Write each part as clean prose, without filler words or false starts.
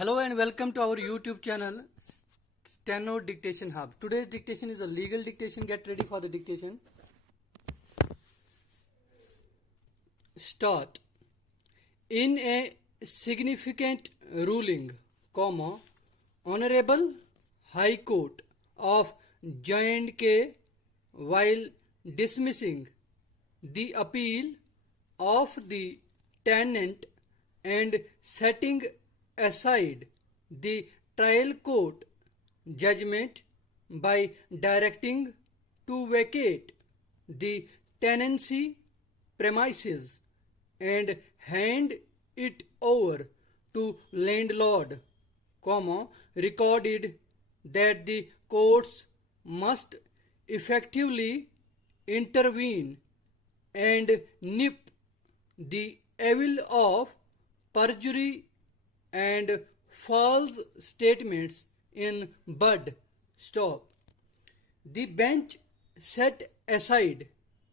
Hello and welcome to our YouTube channel Steno Dictation Hub. Today's dictation is a legal dictation. Get ready for the dictation. Start. In a significant ruling, Honorable High Court of J&K, while dismissing the appeal of the tenant and setting aside the trial court judgment by directing to vacate the tenancy premises and hand it over to landlord, recorded that the courts must effectively intervene and nip the evil of perjury and false statements in bud. Stop. The bench set aside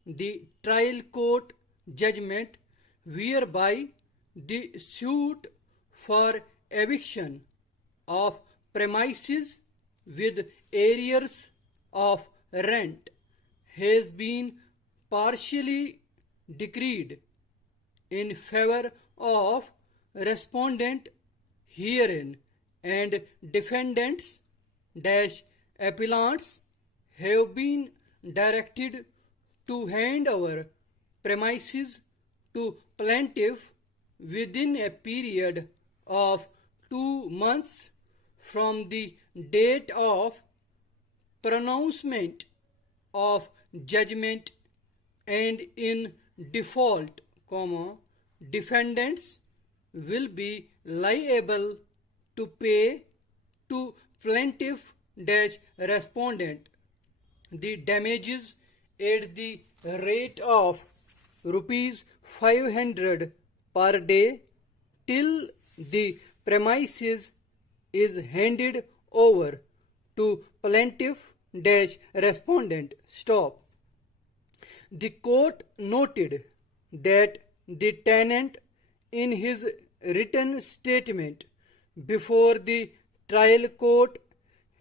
the trial court judgment whereby the suit for eviction of premises with arrears of rent has been partially decreed in favor of respondent herein, and defendants appellants have been directed to hand over premises to plaintiff within a period of 2 months from the date of pronouncement of judgment, and in default, defendants will be liable to pay to plaintiff respondent the damages at the rate of rupees 500 per day till the premises is handed over to plaintiff respondent. Stop. The court noted that the tenant in his written statement before the trial court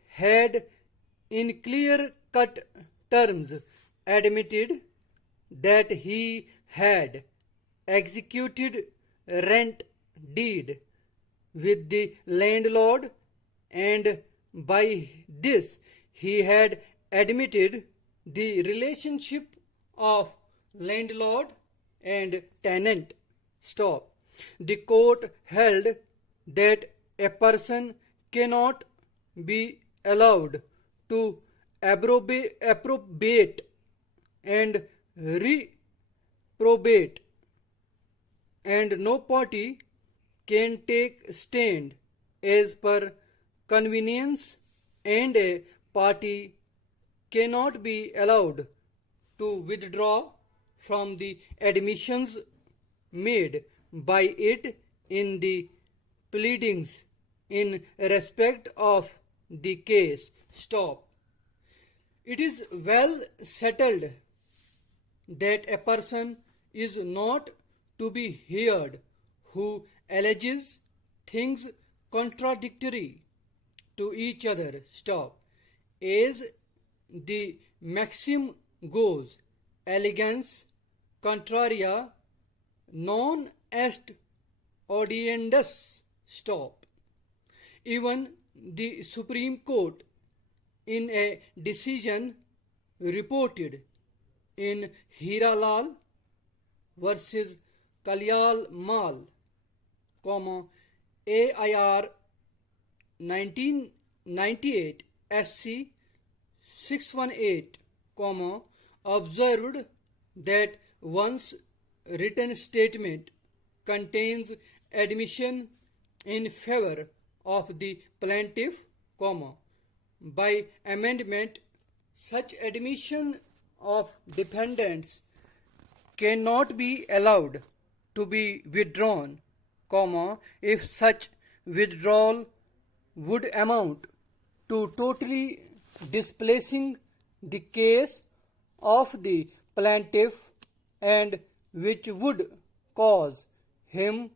had in clear-cut terms admitted that he had executed rent deed with the landlord, and by this he had admitted the relationship of landlord and tenant. Stop. The court held that a person cannot be allowed to approbate and reprobate, and no party can take stand as per convenience, and a party cannot be allowed to withdraw from the admissions made by it in the pleadings in respect of the case. Stop. It is well settled that a person is not to be heard who alleges things contradictory to each other. Stop. As the maxim goes, elegans contraria non est audiendus. Stop. Even the Supreme Court, in a decision reported in Hiralal versus Kalyal Mal, AIR 1998 SC 618, observed that one's written statement contains admission in favor of the plaintiff, by amendment such admission of defendants cannot be allowed to be withdrawn, if such withdrawal would amount to totally displacing the case of the plaintiff, and which would cause him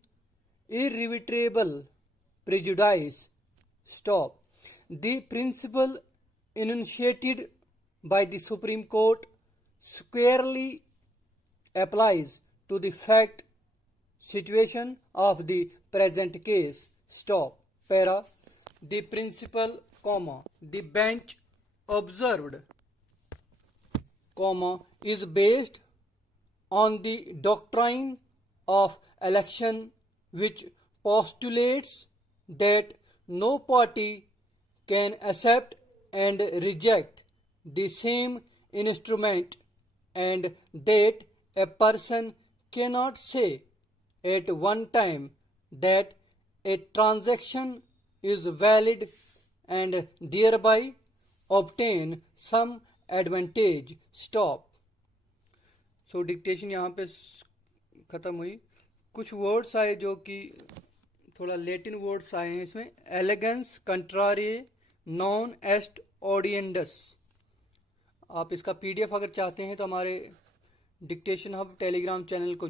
irretrievable prejudice. Stop. The principle enunciated by the Supreme Court squarely applies to the fact situation of the present case. Stop. Para. The principle, comma, the bench observed, comma, is based on the doctrine of election, which postulates that no party can accept and reject the same instrument, and that a person cannot say at one time that a transaction is valid and thereby obtain some advantage. Stop. So dictation यहाँ पे ख़त्म हुई। कुछ words आए जो कि थोड़ा Latin words आए हैं इसमें। एलेगेंस, कंट्रारी, नॉन एस्ट ऑडियंडस। आप इसका पीडीएफ अगर चाहते हैं तो हमारे डिक्टेशन हब टेलीग्राम चैनल को